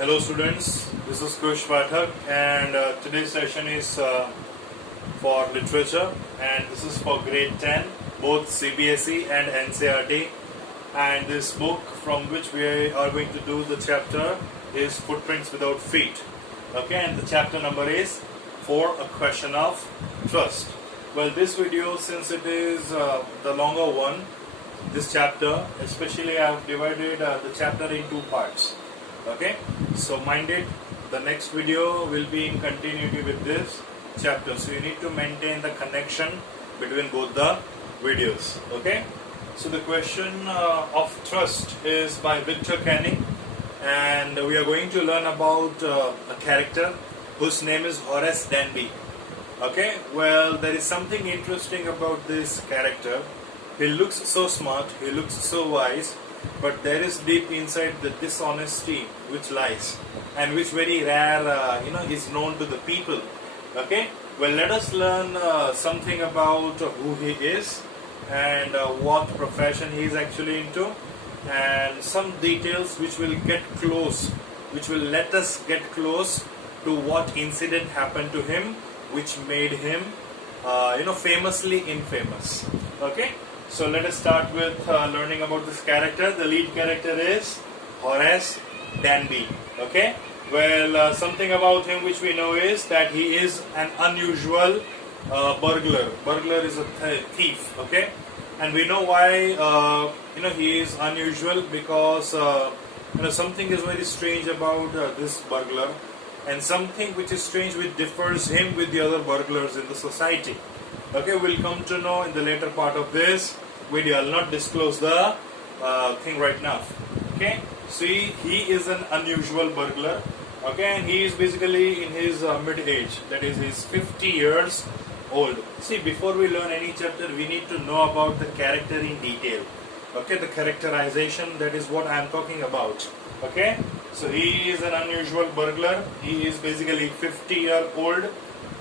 Hello students, this is Kush Pathak and today's session is for literature and this is for grade 10, both CBSE and NCERT, and this book from which we are going to do the chapter is Footprints Without Feet. Okay, and the chapter number is For a Question of Trust. Well, this video, since it is the longer one, this chapter, especially I have divided the chapter in two parts. Okay, so mind it, the next video will be in continuity with this chapter, so you need to maintain the connection between both the videos. Okay, so the question of trust is by Victor Canning, and we are going to learn about a character whose name is Horace Danby. Okay, well, there is something interesting about this character. He looks so smart, he looks so wise, but there is deep inside the dishonesty which lies and which very rare is known to the people. Okay, well, let us learn something about who he is and what profession he is actually into, and some details which will let us get close to what incident happened to him which made him famously infamous. Okay, so let us start with learning about this character. The lead character is Horace Danby. Okay, well, something about him which we know is that he is an unusual burglar. Burglar is a thief. Okay, and we know why he is unusual, because something is very strange about this burglar, and something which is strange which differs him with the other burglars in the society. Okay, we'll come to know in the later part of this video. I'll not disclose the thing right now. Okay, see, he is an unusual burglar. Okay, and he is basically in his mid-age, that is, he's 50 years old. See, before we learn any chapter, we need to know about the character in detail. Okay, the characterization, that is what I am talking about. Okay, so he is an unusual burglar. He is basically 50-year-old.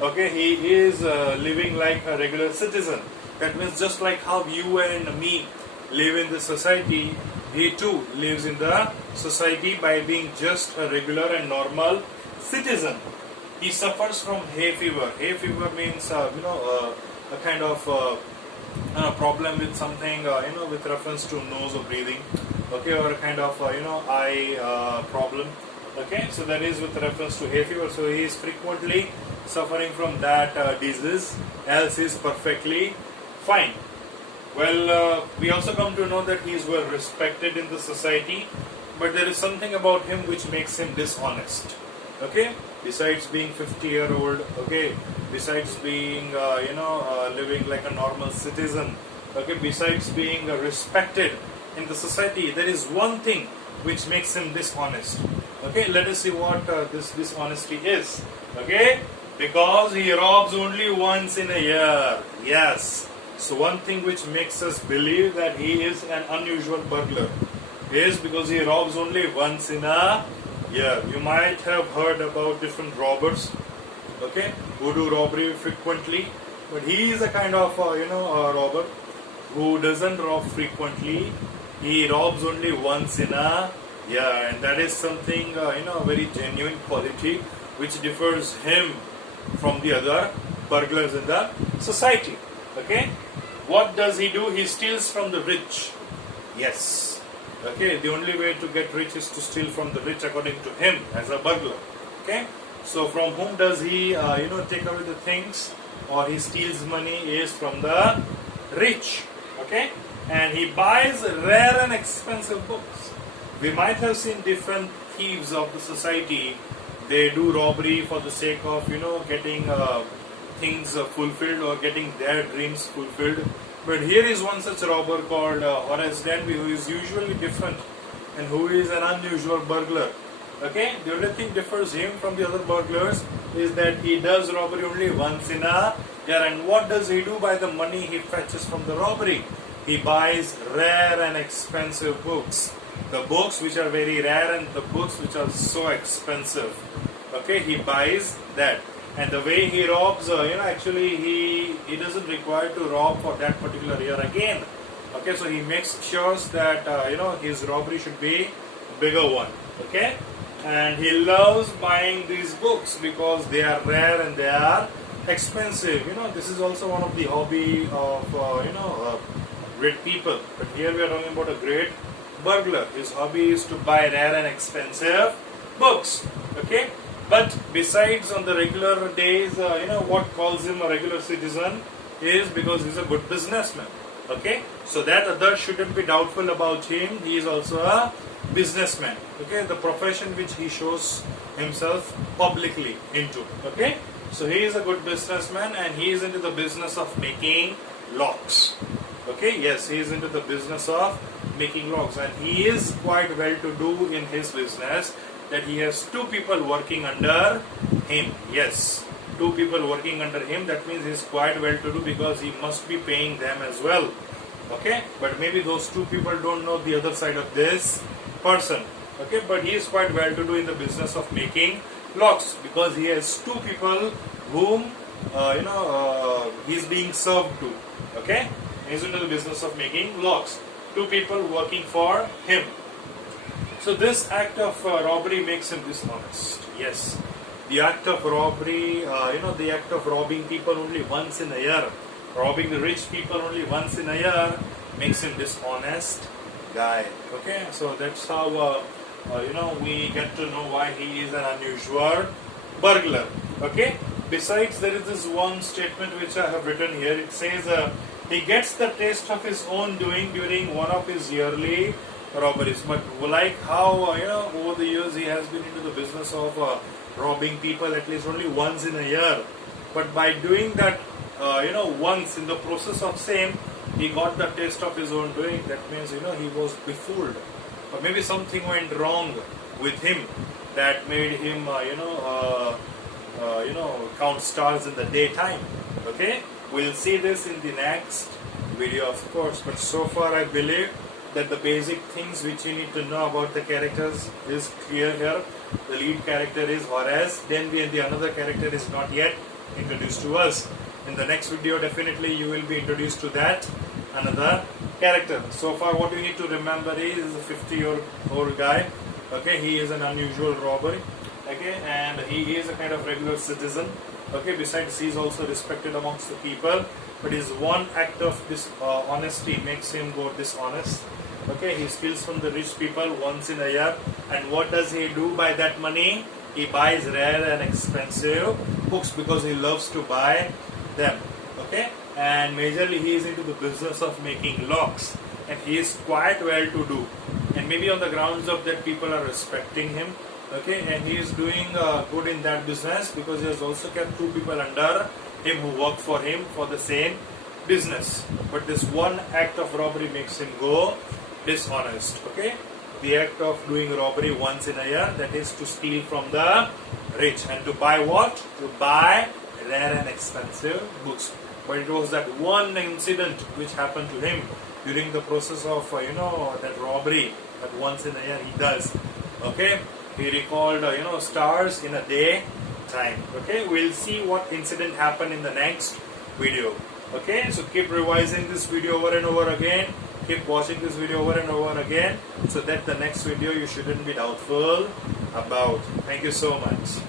Okay, he is living like a regular citizen. That means just like how you and me live in the society, he too lives in the society by being just a regular and normal citizen. He suffers from hay fever. Hay fever means a kind of problem with something with reference to nose or breathing. Okay, or a kind of eye problem. Okay, so that is with reference to hay fever. So he is frequently suffering from that disease, else he is perfectly fine. Well, we also come to know that he is well respected in the society, but there is something about him which makes him dishonest. Okay, besides being 50-year-old, okay, besides being living like a normal citizen, okay, besides being respected in the society, there is one thing which makes him dishonest. Okay, let us see what this dishonesty is. Okay, because he robs only once in a year. Yes. So one thing which makes us believe that he is an unusual burglar is because he robs only once in a year. You might have heard about different robbers, okay, who do robbery frequently, but he is a kind of a robber who doesn't rob frequently. He robs only once in a year, and that is something a very genuine quality which differs him from the other burglars in the society. Okay, what does he do? He steals from the rich. Yes. Okay, the only way to get rich is to steal from the rich, according to him, as a burglar. Okay, so from whom does he take away the things, or he steals money, is from the rich. Okay, and he buys rare and expensive books. We might have seen different thieves of the society. They do robbery for the sake of getting things fulfilled or getting their dreams fulfilled. But here is one such robber called Horace Danby, who is usually different and who is an unusual burglar. Okay, the only thing differs him from the other burglars is that he does robbery only once in a year. And what does he do by the money he fetches from the robbery? He buys rare and expensive books. The books which are very rare and the books which are so expensive. Okay, he buys that. And the way he robs, actually he doesn't require to rob for that particular year again. Okay, so he makes sure that his robbery should be a bigger one. Okay, and he loves buying these books because they are rare and they are expensive. This is also one of the hobby of great people. But here we are talking about a great burglar. His hobby is to buy rare and expensive books. Okay, but besides on the regular days, what calls him a regular citizen is because he's a good businessman. Okay, so that others shouldn't be doubtful about him. He is also a businessman. Okay, the profession which he shows himself publicly into. Okay, so he is a good businessman and he is into the business of making locks. Okay, yes, he is into the business of making locks, and he is quite well to do in his business that he has two people working under him. Yes, two people working under him. That means he is quite well to do because he must be paying them as well. Okay, but maybe those two people don't know the other side of this person. Okay, but he is quite well to do in the business of making locks because he has two people whom he is being served to. Okay, he is into the business of making locks. Two people working for him. So this act of robbery makes him dishonest. Yes, the act of robbery, the act of robbing people only once in a year, robbing the rich people only once in a year makes him dishonest guy. Okay, so that's how we get to know why he is an unusual burglar. Okay, besides there is this one statement which I have written here. It says he gets the taste of his own doing during one of his yearly robberies. But like how over the years he has been into the business of robbing people at least only once in a year, but by doing that once in the process of same, he got the taste of his own doing. That means he was befooled, or maybe something went wrong with him that made him count stars in the daytime. Okay, we'll see this in the next video, of course, but so far I believe that the basic things which you need to know about the characters is clear here. The lead character is Horace, then the another character is not yet introduced to us. In the next video definitely you will be introduced to that another character. So far what you need to remember is a 50-year-old guy. Okay, he is an unusual robber. Okay, and he is a kind of regular citizen. Okay, besides he is also respected amongst the people, but his one act of this honesty makes him go dishonest. Okay, he steals from the rich people once in a year, and what does he do by that money? He buys rare and expensive books because he loves to buy them. Okay, and majorly he is into the business of making locks, and he is quite well to do, and maybe on the grounds of that people are respecting him. Okay, and he is doing good in that business because he has also kept two people under him who work for him for the same business. But this one act of robbery makes him go dishonest. Okay, the act of doing robbery once in a year, that is to steal from the rich, and to buy what? To buy rare and expensive books. But it was that one incident which happened to him during the process of that robbery that once in a year he does. Okay, he recalled stars in a day time. Okay, we'll see what incident happened in the next video. Okay, so keep revising this video over and over again, keep watching this video over and over again, so that the next video you shouldn't be doubtful about. Thank you so much.